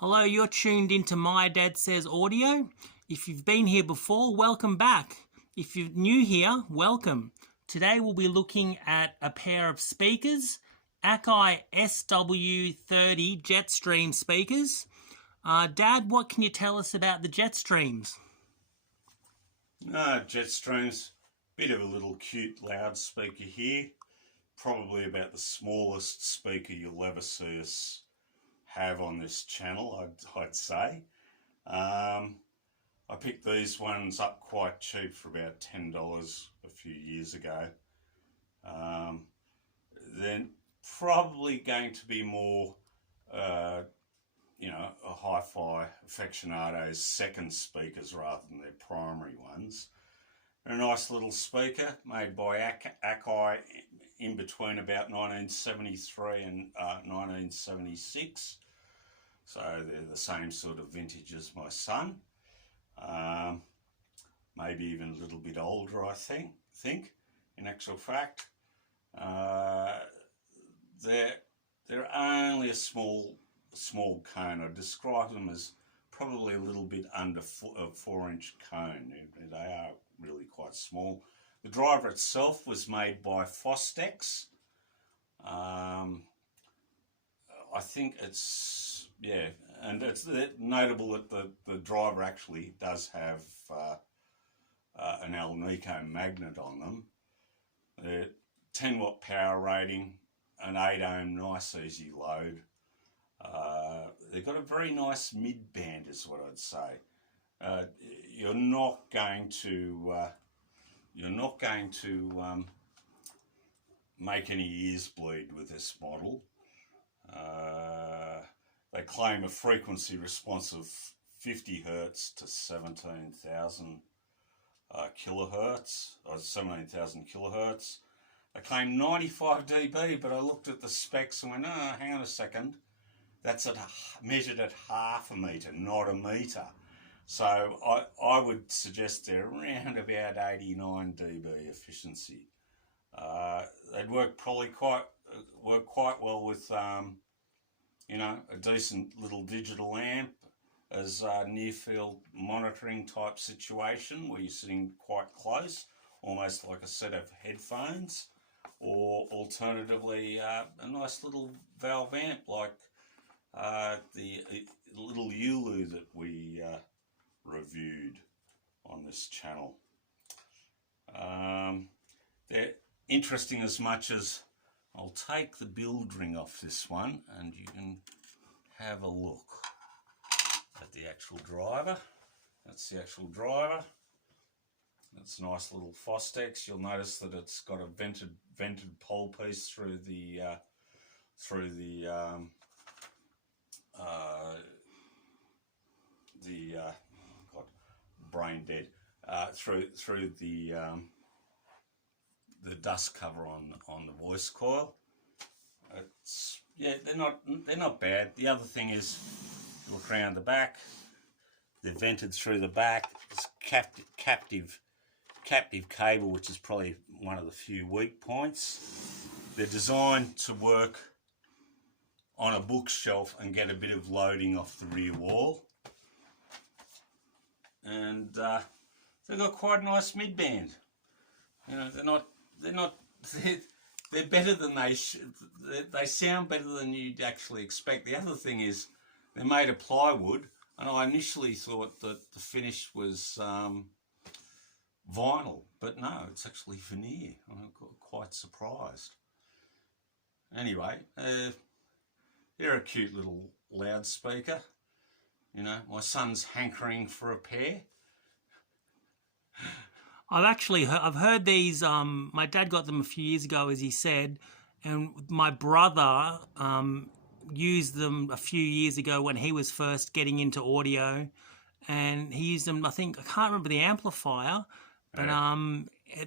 Hello, you're tuned into My Dad Says Audio. If you've been here before, welcome back. If you're new here, welcome. Today we'll be looking at a pair of speakers, Akai SW-30 Jet speakers. Dad, what can you tell us about the Jet streams? Jetstream's bit of a little cute loudspeaker here. Probably about the smallest speaker you'll ever see us have on this channel, I'd say. I picked these ones up quite cheap for about $10 a few years ago. They're probably going to be more, a hi-fi aficionado's second speakers rather than their primary ones. They're a nice little speaker made by Akai in between about 1973 and 1976. So they're the same sort of vintage as my son. Maybe even a little bit older, I think in actual fact. They're only a small cone. I describe them as probably a little bit under a 4-inch cone. They are really quite small. The driver itself was made by Fostex. I think it's, and it's notable that the driver actually does have an Alnico magnet on them. They're 10 watt power rating, an 8 ohm nice easy load. They've got a very nice mid band is what I'd say. You're not going to make any ears bleed with this model. They claim a frequency response of 50 Hertz to 17,000 kilohertz, or 17,000 kilohertz. They claim 95 dB, but I looked at the specs and went, oh, hang on a second. That's measured at half a metre, not a metre. So I would suggest they're around about 89 dB efficiency. They'd work quite well with a decent little digital amp as a near field monitoring type situation where you're sitting quite close, almost like a set of headphones, or alternatively a nice little valve amp like the little Ulu that we reviewed on this channel. They're interesting as much as I'll take the build ring off this one and you can have a look at the actual driver. That's the actual driver. It's a nice little Fostex. You'll notice that it's got a vented pole piece through the brain dead, through the dust cover on the voice coil. They're not bad. The other thing is, look around the back. They're vented through the back. It's captive cable, which is probably one of the few weak points. They're designed to work on a bookshelf and get a bit of loading off the rear wall. And they've got quite a nice mid-band. They're better than they sound better than you'd actually expect. The other thing is they're made of plywood, and I initially thought that the finish was vinyl, but no, it's actually veneer. I'm quite surprised. Anyway, they're a cute little loudspeaker. My son's hankering for a pair. I've heard these. My dad got them a few years ago, as he said, and my brother used them a few years ago when he was first getting into audio, and he used them. I can't remember the amplifier, but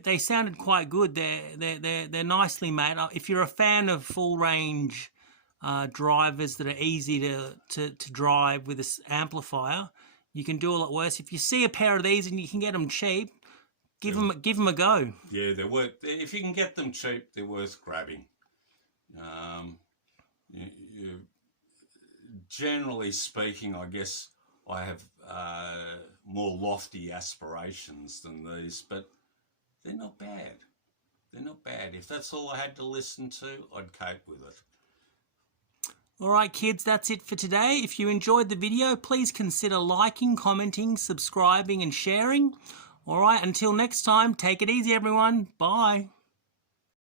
they sounded quite good. They're nicely made. If you're a fan of full range drivers that are easy to drive with this amplifier, you can do a lot worse. If you see a pair of these and you can get them cheap, give them a go. Yeah, they're worth. If you can get them cheap, they're worth grabbing. You generally speaking, I guess I have more lofty aspirations than these, but they're not bad. They're not bad. If that's all I had to listen to, I'd cope with it. All right, kids, that's it for today. If you enjoyed the video, please consider liking, commenting, subscribing, and sharing. All right, until next time, take it easy, everyone. Bye.